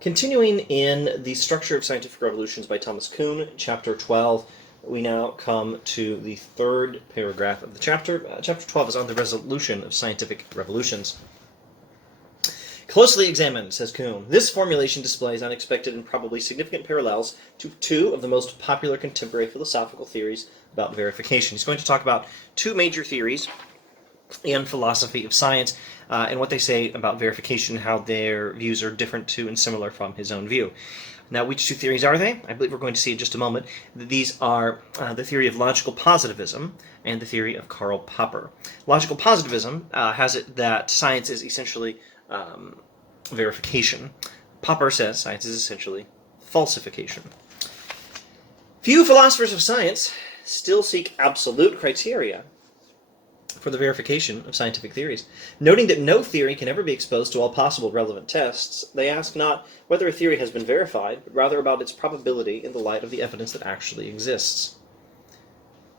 Continuing in The Structure of Scientific Revolutions by Thomas Kuhn, Chapter 12, we now come to the third paragraph of the chapter. Chapter 12 is on the resolution of scientific revolutions. Closely examined, says Kuhn, this formulation displays unexpected and probably significant parallels to two of the most popular contemporary philosophical theories about verification. He's going to talk about two major theories in philosophy of science, and what they say about verification, how their views are different to and similar from his own view. Now, which two theories are they? I believe we're going to see in just a moment. These are the theory of logical positivism and the theory of Karl Popper. Logical positivism has it that science is essentially verification. Popper says science is essentially falsification. Few philosophers of science still seek absolute criteria for the verification of scientific theories. Noting that no theory can ever be exposed to all possible relevant tests, they ask not whether a theory has been verified, but rather about its probability in the light of the evidence that actually exists.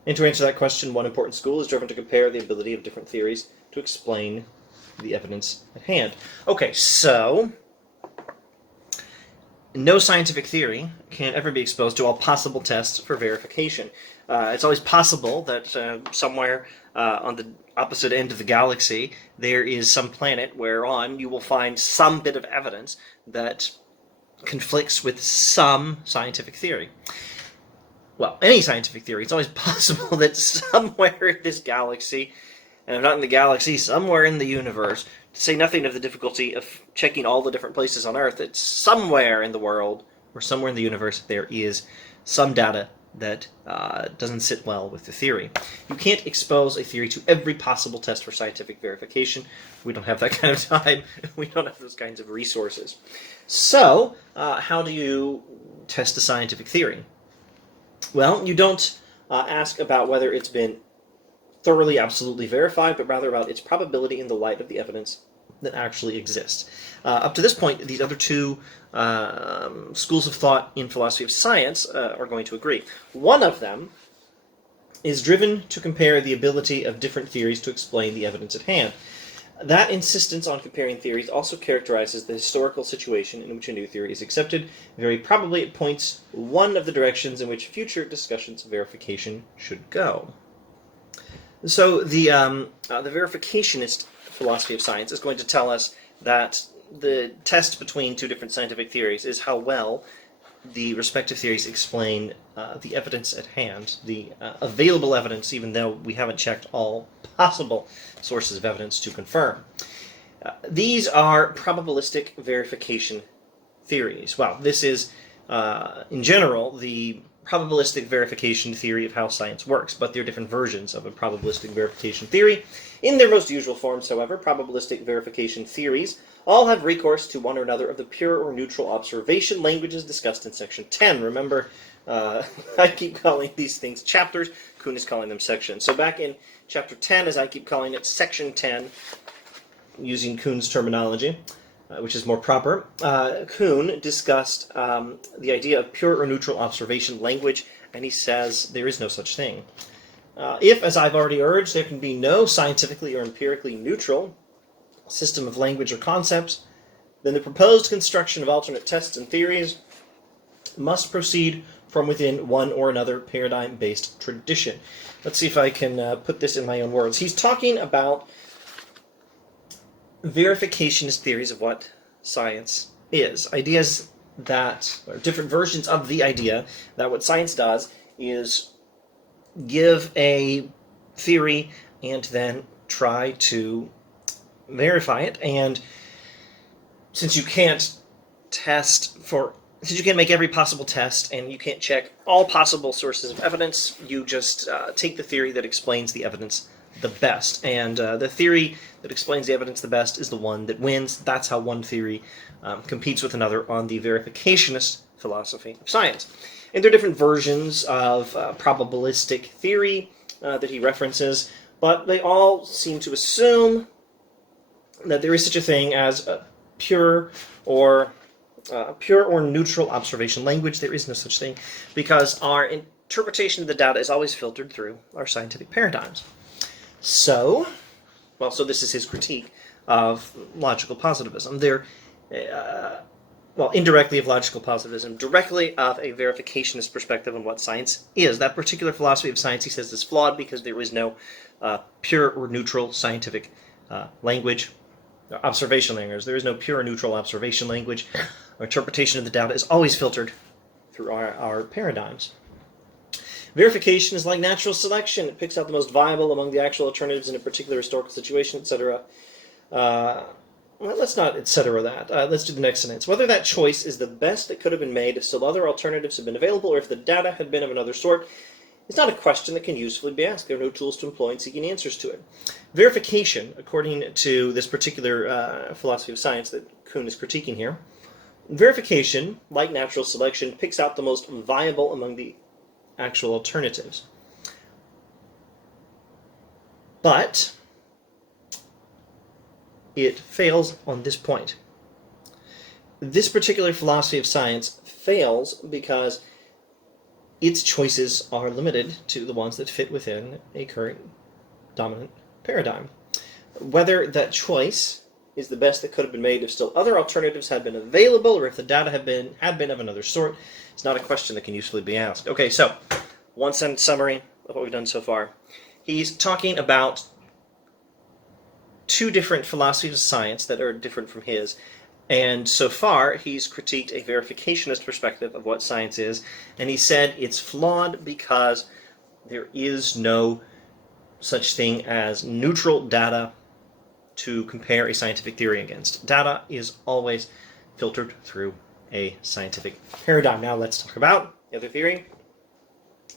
And to answer that question, one important school is driven to compare the ability of different theories to explain the evidence at hand. Okay, so no scientific theory can ever be exposed to all possible tests for verification. It's always possible that somewhere on the opposite end of the galaxy there is some planet whereon you will find some bit of evidence that conflicts with some scientific theory. Well, any scientific theory, it's always possible that somewhere in this galaxy, and if not in the galaxy, somewhere in the universe, to say nothing of the difficulty of checking all the different places on Earth, that somewhere in the world, or somewhere in the universe, there is some data that doesn't sit well with the theory. You can't expose a theory to every possible test for scientific verification. We don't have that kind of time. We don't have those kinds of resources. So, how do you test a scientific theory? Well, you don't ask about whether it's been thoroughly, absolutely verified, but rather about its probability in the light of the evidence that actually exists. Up to this point, these other two schools of thought in philosophy of science are going to agree. One of them is driven to compare the ability of different theories to explain the evidence at hand. That insistence on comparing theories also characterizes the historical situation in which a new theory is accepted. Very probably it points one of the directions in which future discussions of verification should go. So the verificationist philosophy of science is going to tell us that the test between two different scientific theories is how well the respective theories explain the evidence at hand, the available evidence, even though we haven't checked all possible sources of evidence to confirm. These are probabilistic verification theories. Well, this is, in general, the probabilistic verification theory of how science works, but there are different versions of a probabilistic verification theory. In their most usual forms, however, probabilistic verification theories all have recourse to one or another of the pure or neutral observation languages discussed in Section 10. Remember, I keep calling these things chapters. Kuhn is calling them sections. So back in Chapter 10, as I keep calling it, Section 10, using Kuhn's terminology, which is more proper, Kuhn discussed the idea of pure or neutral observation language, and he says there is no such thing. If, as I've already urged, there can be no scientifically or empirically neutral system of language or concepts, then the proposed construction of alternate tests and theories must proceed from within one or another paradigm-based tradition. Let's see if I can put this in my own words. He's talking about verificationist theories of what science is. Ideas that, or different versions of the idea that what science does is give a theory and then try to verify it. And since you can't make every possible test and you can't check all possible sources of evidence, you just take the theory that explains the evidence the best. And the theory that explains the evidence the best is the one that wins. That's how one theory competes with another on the verificationist philosophy of science. And there are different versions of probabilistic theory that he references, but they all seem to assume that there is such a thing as a pure or neutral observation language. There is no such thing, because our interpretation of the data is always filtered through our scientific paradigms. So this is his critique of logical positivism. well, indirectly of logical positivism, directly of a verificationist perspective on what science is. That particular philosophy of science, he says, is flawed because there is no pure or neutral scientific language, observation language. There is no pure or neutral observation language. Our interpretation of the data is always filtered through our paradigms. Verification is like natural selection. It picks out the most viable among the actual alternatives in a particular historical situation, etc. Well, let's not etc. that. Let's do the next sentence. Whether that choice is the best that could have been made if still other alternatives had been available, or if the data had been of another sort, is not a question that can usefully be asked. There are no tools to employ in seeking answers to it. Verification, according to this particular philosophy of science that Kuhn is critiquing here, verification, like natural selection, picks out the most viable among the actual alternatives. But it fails on this point. This particular philosophy of science fails because its choices are limited to the ones that fit within a current dominant paradigm. Whether that choice is the best that could have been made if still other alternatives had been available, or if the data had been of another sort, it's not a question that can usefully be asked. Okay, so one sentence summary of what we've done so far. He's talking about two different philosophies of science that are different from his, and so far he's critiqued a verificationist perspective of what science is, and he said it's flawed because there is no such thing as neutral data to compare a scientific theory against. Data is always filtered through a scientific paradigm. Now let's talk about the other theory.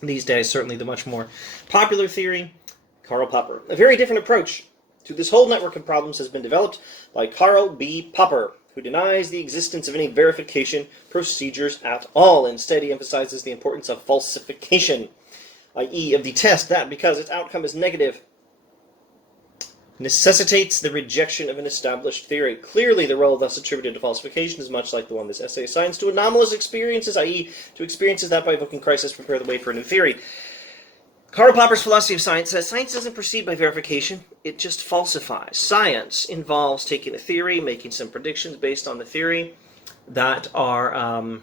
These days, certainly the much more popular theory, Karl Popper. A very different approach to this whole network of problems has been developed by Karl B. Popper, who denies the existence of any verification procedures at all. Instead, he emphasizes the importance of falsification, i.e. of the test that, because its outcome is negative, necessitates the rejection of an established theory. Clearly, the role thus attributed to falsification is much like the one this essay assigns to anomalous experiences, i.e. to experiences that, by evoking crisis, prepare the way for a new theory. Karl Popper's philosophy of science says science doesn't proceed by verification, it just falsifies. Science involves taking a theory, making some predictions based on the theory that are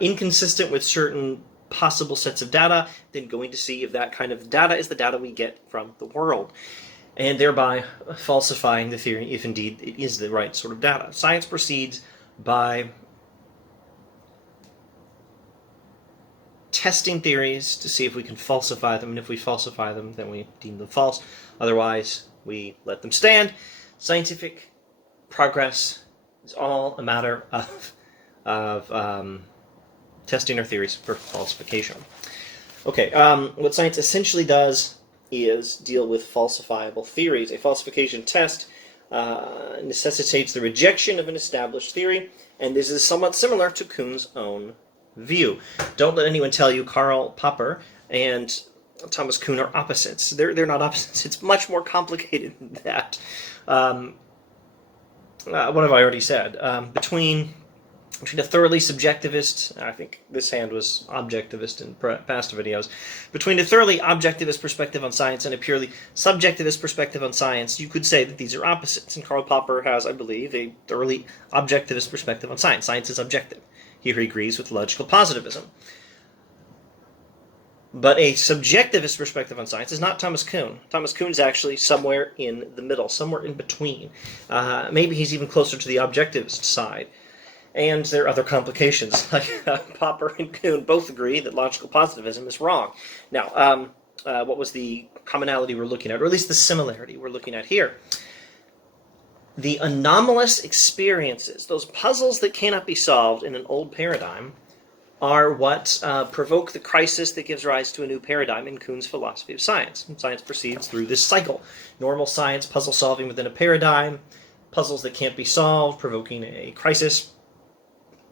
inconsistent with certain possible sets of data, then going to see if that kind of data is the data we get from the world, and thereby falsifying the theory if indeed it is the right sort of data. Science proceeds by testing theories to see if we can falsify them, and if we falsify them, then we deem them false. Otherwise, we let them stand. Scientific progress is all a matter of testing our theories for falsification. Okay, what science essentially does is deal with falsifiable theories. A falsification test necessitates the rejection of an established theory, and this is somewhat similar to Kuhn's own view. Don't let anyone tell you Karl Popper and Thomas Kuhn are opposites. They're not opposites. It's much more complicated than that. What have I already said? Between a thoroughly subjectivist, I think this hand was objectivist in past videos, between a thoroughly objectivist perspective on science and a purely subjectivist perspective on science, you could say that these are opposites. And Karl Popper has, I believe, a thoroughly objectivist perspective on science. Science is objective. Here he agrees with logical positivism. But a subjectivist perspective on science is not Thomas Kuhn. Thomas Kuhn is actually somewhere in the middle, somewhere in between. Maybe he's even closer to the objectivist side. And there are other complications, like Popper and Kuhn both agree that logical positivism is wrong. Now, what was the commonality we're looking at, or at least the similarity we're looking at here? The anomalous experiences, those puzzles that cannot be solved in an old paradigm, are what provoke the crisis that gives rise to a new paradigm in Kuhn's philosophy of science. And science proceeds through this cycle. Normal science, puzzle solving within a paradigm, puzzles that can't be solved, provoking a crisis,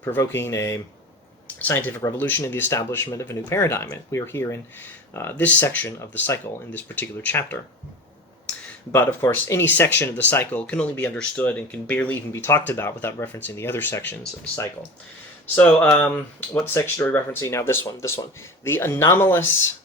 provoking a scientific revolution in the establishment of a new paradigm. And we are here in this section of the cycle in this particular chapter. But, of course, any section of the cycle can only be understood and can barely even be talked about without referencing the other sections of the cycle. So, what section are we referencing now? This one. The anomalous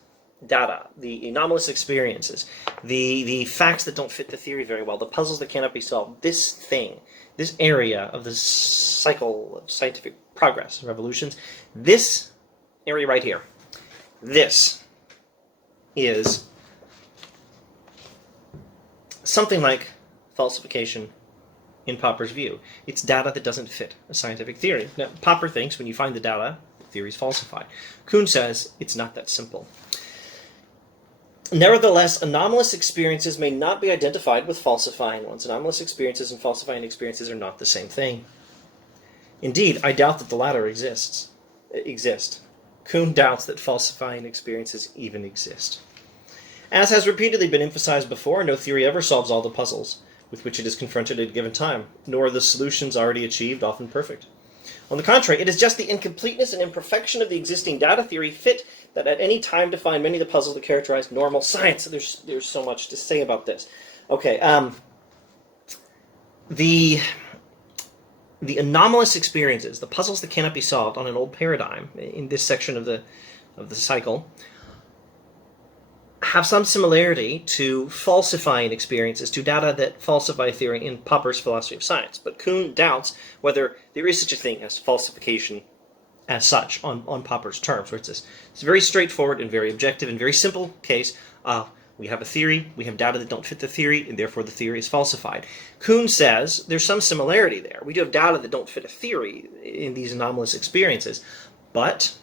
data, the anomalous experiences, the facts that don't fit the theory very well, the puzzles that cannot be solved, this thing, this area of the cycle of scientific progress, revolutions, this area right here, this is something like falsification in Popper's view. It's data that doesn't fit a scientific theory. Now, Popper thinks when you find the data, the theory is falsified. Kuhn says it's not that simple. Nevertheless, anomalous experiences may not be identified with falsifying ones. Anomalous experiences and falsifying experiences are not the same thing. Indeed, I doubt that the latter exist. Kuhn doubts that falsifying experiences even exist. As has repeatedly been emphasized before, no theory ever solves all the puzzles with which it is confronted at a given time, nor are the solutions already achieved often perfect. On the contrary, it is just the incompleteness and imperfection of the existing data theory fit that at any time define many of the puzzles that characterize normal science. There's so much to say about this. Okay, the anomalous experiences, the puzzles that cannot be solved on an old paradigm in this section of the cycle, have some similarity to falsifying experiences, to data that falsify theory in Popper's philosophy of science. But Kuhn doubts whether there is such a thing as falsification as such on Popper's terms, where it's a very straightforward and very objective and very simple case of we have a theory, we have data that don't fit the theory, and therefore the theory is falsified. Kuhn says there's some similarity there. We do have data that don't fit a theory in these anomalous experiences, but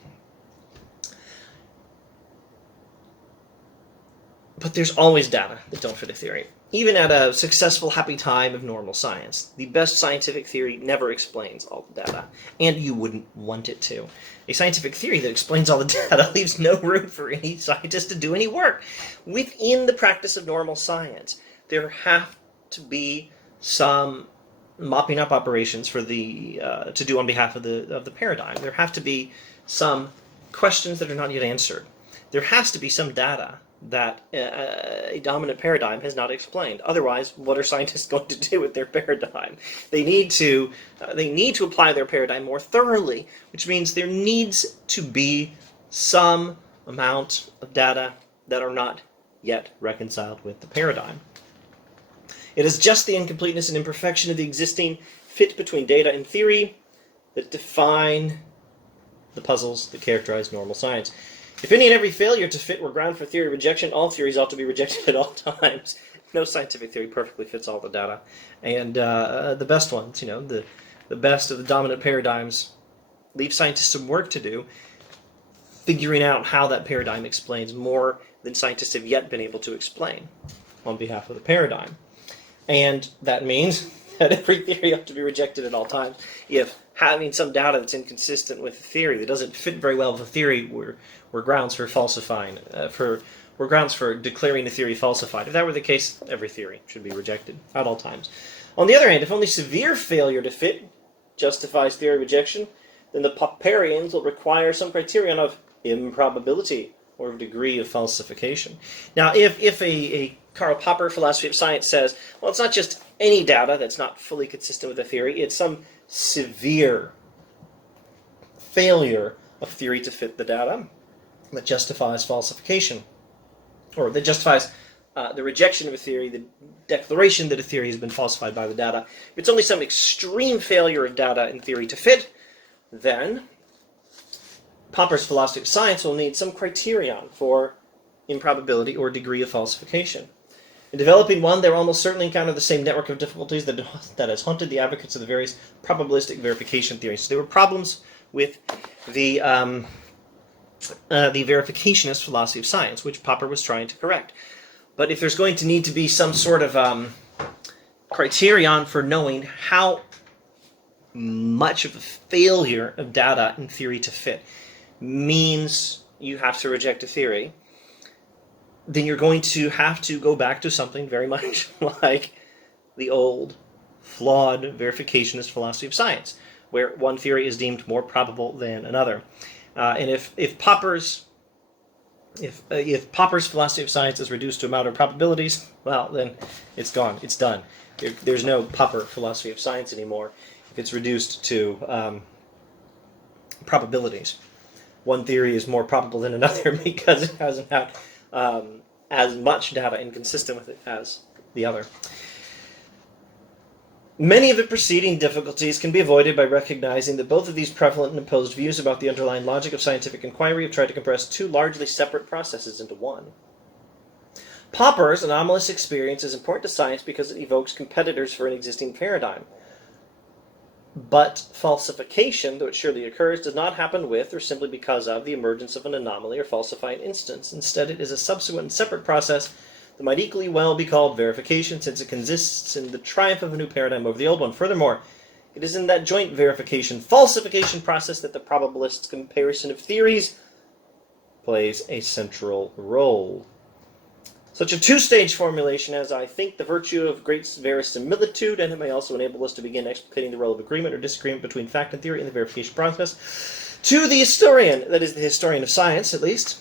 there's always data that don't fit a theory. Even at a successful, happy time of normal science, the best scientific theory never explains all the data, and you wouldn't want it to. A scientific theory that explains all the data leaves no room for any scientist to do any work. Within the practice of normal science, there have to be some mopping up operations for to do on behalf of the paradigm. There have to be some questions that are not yet answered. There has to be some data that a dominant paradigm has not explained. Otherwise, what are scientists going to do with their paradigm? They need to apply their paradigm more thoroughly, which means there needs to be some amount of data that are not yet reconciled with the paradigm. It is just the incompleteness and imperfection of the existing fit between data and theory that define the puzzles that characterize normal science. If any and every failure to fit were ground for theory rejection, all theories ought to be rejected at all times. No scientific theory perfectly fits all the data. And the best ones, the best of the dominant paradigms, leave scientists some work to do, figuring out how that paradigm explains more than scientists have yet been able to explain on behalf of the paradigm. And that means that every theory ought to be rejected at all times. If having some data that's inconsistent with the theory, that doesn't fit very well with the theory, were grounds for falsifying, were grounds for declaring a theory falsified. If that were the case, every theory should be rejected at all times. On the other hand, if only severe failure to fit justifies theory rejection, then the Popperians will require some criterion of improbability or degree of falsification. Now, if a Karl Popper philosophy of science says, well, it's not just any data that's not fully consistent with the theory, it's some severe failure of theory to fit the data that justifies falsification, or that justifies the rejection of a theory, the declaration that a theory has been falsified by the data. If it's only some extreme failure of data in theory to fit, then Popper's philosophy of science will need some criterion for improbability or degree of falsification. In developing one, they will almost certainly encounter the same network of difficulties that has haunted the advocates of the various probabilistic verification theories. So there were problems with the verificationist philosophy of science, which Popper was trying to correct. But if there's going to need to be some sort of criterion for knowing how much of a failure of data in theory to fit means you have to reject a theory, then you're going to have to go back to something very much like the old, flawed verificationist philosophy of science, where one theory is deemed more probable than another. And if Popper's philosophy of science is reduced to a matter of probabilities, well, then it's gone. It's done. There's no Popper philosophy of science anymore if it's reduced to probabilities. one theory is more probable than another because it hasn't had as much data inconsistent with it as the other. Many of the preceding difficulties can be avoided by recognizing that both of these prevalent and opposed views about the underlying logic of scientific inquiry have tried to compress two largely separate processes into one. Popper's anomalous experience is important to science because it evokes competitors for an existing paradigm. But falsification, though it surely occurs, does not happen with or simply because of the emergence of an anomaly or falsified instance. Instead, it is a subsequent and separate process that might equally well be called verification, since it consists in the triumph of a new paradigm over the old one. Furthermore, it is in that joint verification-falsification process that the probabilist comparison of theories plays a central role. Such a two-stage formulation has, I think, the virtue of great verisimilitude, and it may also enable us to begin explicating the role of agreement or disagreement between fact and theory in the verification process. To the historian, that is, the historian of science, at least,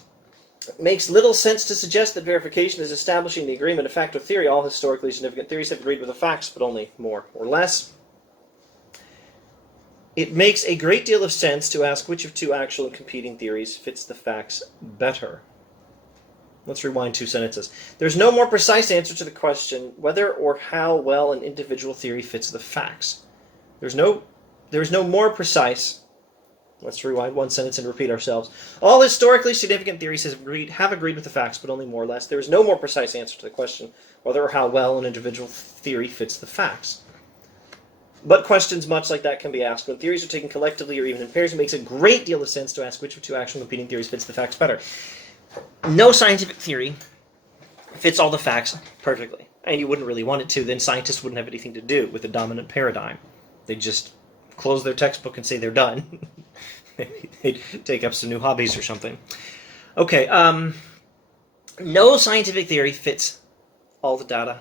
it makes little sense to suggest that verification is establishing the agreement of fact or theory. All historically significant theories have agreed with the facts, but only more or less. It makes a great deal of sense to ask which of two actual and competing theories fits the facts better. Let's rewind 2 sentences. There's no more precise answer to the question whether or how well an individual theory fits the facts. There's no more precise. Let's rewind 1 sentence and repeat ourselves. All historically significant theories have agreed with the facts, but only more or less. There is no more precise answer to the question whether or how well an individual theory fits the facts. But questions much like that can be asked. When theories are taken collectively or even in pairs, it makes a great deal of sense to ask which of two actual competing theories fits the facts better. No scientific theory fits all the facts perfectly. And you wouldn't really want it to. Then scientists wouldn't have anything to do with the dominant paradigm. They'd just close their textbook and say they're done. They'd take up some new hobbies or something. Okay, no scientific theory fits all the data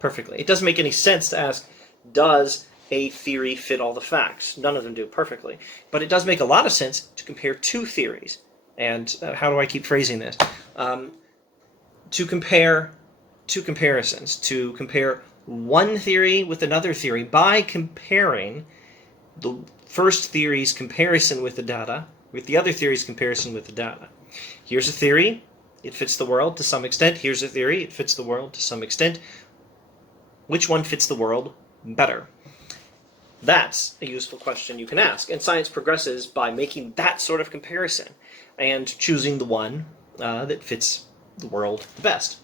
perfectly. It doesn't make any sense to ask, does a theory fit all the facts? None of them do perfectly. But it does make a lot of sense to compare two theories. And how do I keep phrasing this? To compare two comparisons. To compare one theory with another theory by comparing the first theory's comparison with the data with the other theory's comparison with the data. Here's a theory. It fits the world to some extent. Here's a theory. It fits the world to some extent. Which one fits the world better? That's a useful question you can ask. And science progresses by making that sort of comparison and choosing the one that fits the world the best.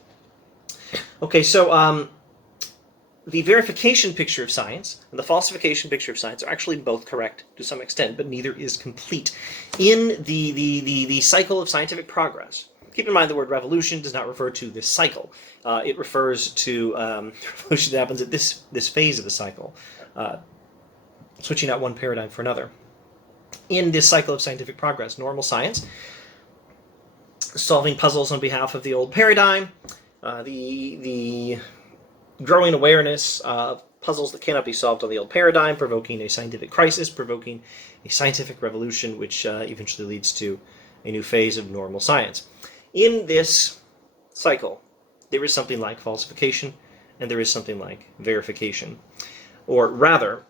Okay, so the verification picture of science and the falsification picture of science are actually both correct to some extent, but neither is complete. In the cycle of scientific progress, keep in mind the word revolution does not refer to this cycle. It refers to revolution that happens at this phase of the cycle, switching out one paradigm for another. In this cycle of scientific progress, normal science, solving puzzles on behalf of the old paradigm, the growing awareness of puzzles that cannot be solved on the old paradigm, provoking a scientific crisis, provoking a scientific revolution, which eventually leads to a new phase of normal science. In this cycle, there is something like falsification, and there is something like verification. Or rather,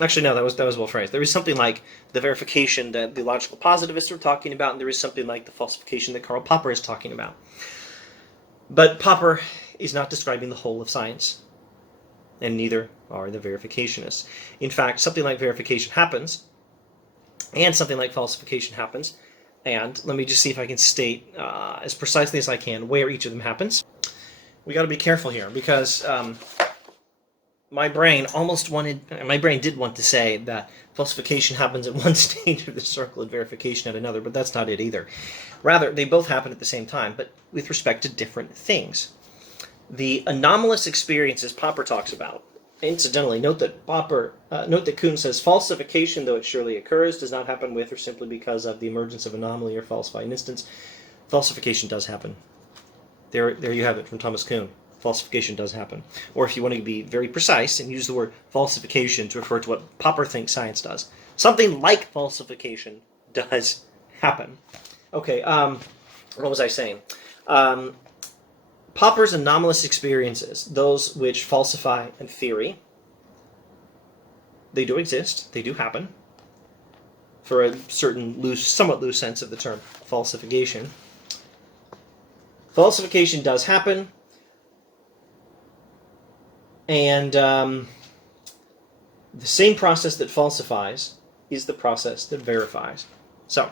actually, no, that was well phrased. There is something like the verification that the logical positivists are talking about, and there is something like the falsification that Karl Popper is talking about. But Popper is not describing the whole of science, and neither are the verificationists. In fact, something like verification happens, and something like falsification happens, and let me just see if I can state as precisely as I can where each of them happens. We got to be careful here, because my brain did want to say that falsification happens at one stage of the circle and verification at another, but that's not it either. Rather, they both happen at the same time, but with respect to different things. The anomalous experiences Popper talks about. Incidentally, note that Kuhn says falsification, though it surely occurs, does not happen with or simply because of the emergence of anomaly or falsified instance. Falsification does happen. There you have it from Thomas Kuhn. Falsification does happen. Or if you want to be very precise and use the word falsification to refer to what Popper thinks science does, something like falsification does happen. Okay, what was I saying? Popper's anomalous experiences, those which falsify in theory, they do exist, they do happen. for a certain loose, somewhat loose sense of the term falsification. Falsification does happen, and the same process that falsifies is the process that verifies. So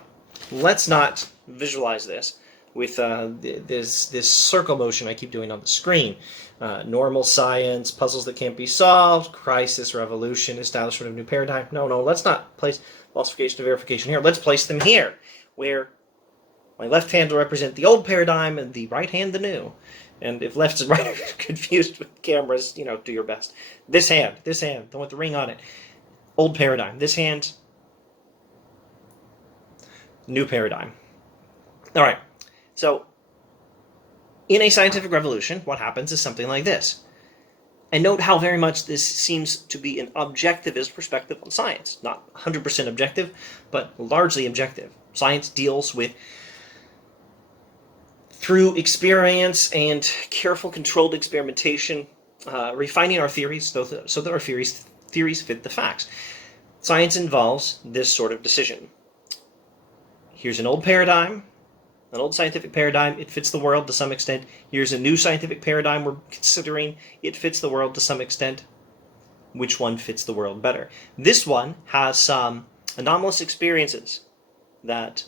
let's not visualize this with this circle motion I keep doing on the screen. Normal science, puzzles that can't be solved, crisis, revolution, establishment of new paradigm. No, let's not place falsification and verification here. Let's place them here, where my left hand will represent the old paradigm and the right hand the new. And if left and right are confused with cameras, do your best. This hand, the one with the ring on it, old paradigm. This hand, new paradigm. All right, so in a scientific revolution, what happens is something like this. And note how very much this seems to be an objectivist perspective on science. Not 100% objective, but largely objective. Science deals with, through experience and careful controlled experimentation, refining our theories so that our theories fit the facts. Science involves this sort of decision. Here's an old paradigm, an old scientific paradigm. It fits the world to some extent. Here's a new scientific paradigm we're considering. It fits the world to some extent. Which one fits the world better? This one has some anomalous experiences that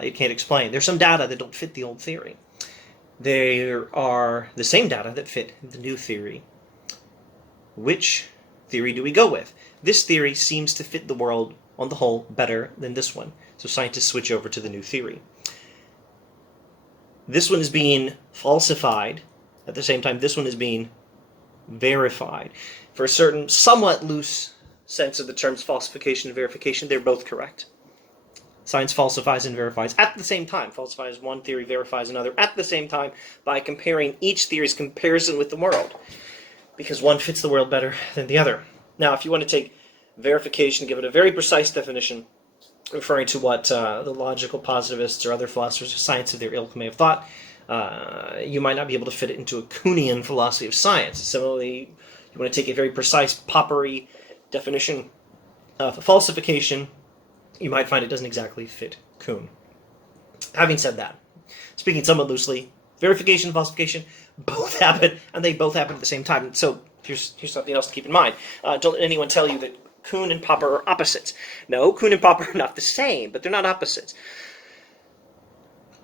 it can't explain. There's some data that don't fit the old theory. There are the same data that fit the new theory. Which theory do we go with? This theory seems to fit the world on the whole better than this one. So scientists switch over to the new theory. This one is being falsified. At the same time, this one is being verified. For a certain somewhat loose sense of the terms falsification and verification, they're both correct. Science falsifies and verifies at the same time. Falsifies one theory, verifies another at the same time by comparing each theory's comparison with the world, because one fits the world better than the other. Now, if you want to take verification, give it a very precise definition, referring to what the logical positivists or other philosophers of science of their ilk may have thought, you might not be able to fit it into a Kuhnian philosophy of science. Similarly, you want to take a very precise Poppery definition of falsification, you might find it doesn't exactly fit Kuhn. Having said that, speaking somewhat loosely, verification and falsification both happen, and they both happen at the same time. So here's something else to keep in mind. Don't let anyone tell you that Kuhn and Popper are opposites. No, Kuhn and Popper are not the same, but they're not opposites.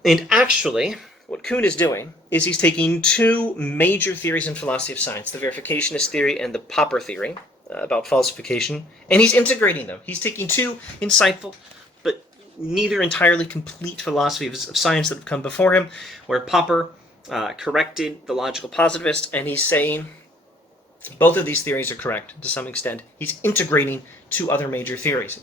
And actually, what Kuhn is doing is he's taking two major theories in philosophy of science, the verificationist theory and the Popper theory, about falsification, and he's integrating them. He's taking two insightful, but neither entirely complete philosophies of science that have come before him, where Popper corrected the logical positivist, and he's saying both of these theories are correct to some extent. He's integrating two other major theories.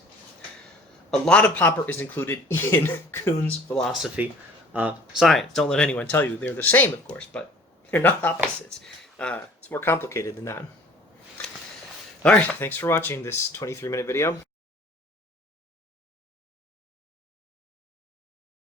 A lot of Popper is included in Kuhn's philosophy of science. Don't let anyone tell you they're the same, of course, but they're not opposites. It's more complicated than that. All right, thanks for watching this 23-minute video.